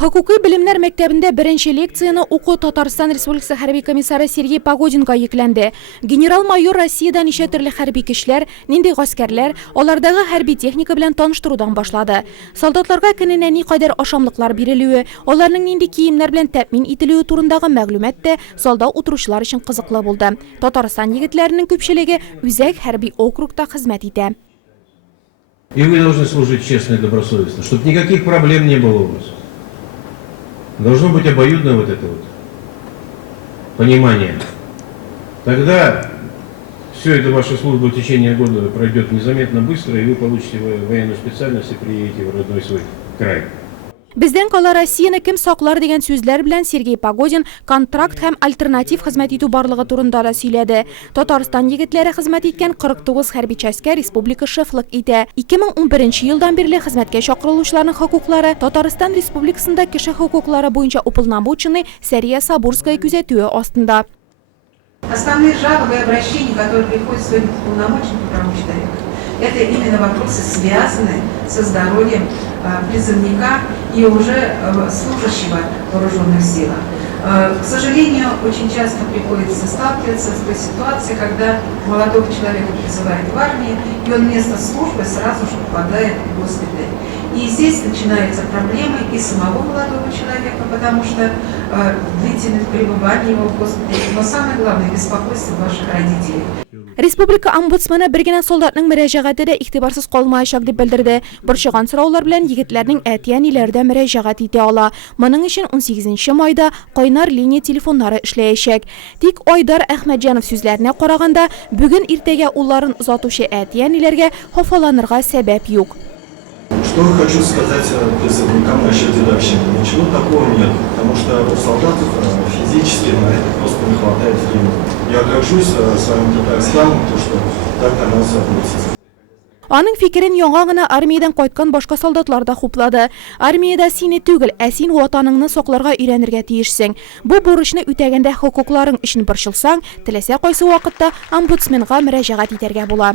Хокукый билимнәр мәктәбендә беренче лекцияны уку Татарстан Республикасы хәрби комиссары Сергей Погодинга йөкләнде. Генерал-майор Россиядә ничә төрле хәрби көчләр, нинди гаскәрләр, алардагы хәрби техника белән таныштырудан башлады. Солдатларга көненә никадәр ашамлыклар бирелүе, аларның нинди киемнәр белән тәэмин ителүе турындагы мәгълүмат та залда утыручылар өчен кызыклы булды. Татарстан егетләренең күпчелеге үзәк хәрби округта хезмәт итә. И вы должны служить честно и добросовестно, чтобы никаких проблем не было у вас. Должно быть обоюдно вот это вот понимание. Тогда все это ваша служба в течение года пройдет незаметно быстро, и вы получите военную специальность и приедете в родной свой край. Бездән кала Россияны кем саклар дигән сүзләр белән Сергей Погодин контракт һәм альтернатив хезмәт итү барлыгы турында да сөйләде. Татарстан егетләре хезмәт иткән 49 хәрби частькә республика шефлык итә. 2011 елдан бирле хезмәткә чакырылучыларның хокуклары Татарстан Республикасында кеше хокуклары буенча уполномоченный Сәрия Сабурская күзәтүе астында. Основные жалобы и обращения, которые приходят сегодня к уполномоченному правам человека, это именно вопросы, связанные со здоровьем призывника и уже служащего в вооруженных силах. К сожалению, очень часто приходится сталкиваться с той ситуацией, когда молодого человека призывают в армии, и он вместо службы сразу же попадает в госпиталь. И здесь начинаются проблемы и самого молодого человека, потому что длительное пребывание его в госпитале, но самое главное – беспокойство ваших родителей. Республика омбудсманы бер генә солдатның мөрәҗәгате дә игътибарсыз калмаячак дип белдерде. Борчыган сораулар белән егетләрнең әти-әниләре дә мөрәҗәгать итә ала. Моның өчен 18 майда кайнар линия телефоннары эшләячәк. Тик Айдар Әхмәтҗанов сүзләренә караганда, бүген иртәгә улларын озатучы әти-әниләргә хафаланырга сәбәп юк. Что хочу сказать призывникам насчет дедовщины? Ничего такого нет, потому что у солдатов физически на это просто не хватает времени. Я горжусь своим Татарстаном, то что так на нас относится. Аның фикерен яңа гына армиядан кайткан башка солдатлар да хуплады. Армиядә сине түгел, ә син ватаныңны сакларга өйрәнергә тиешсең. Бу бурычны үтәгәндә хокукларың өчен борчылсаң, теләсә кайсы вакытта омбудсменга мөрәҗәгать итәргә була.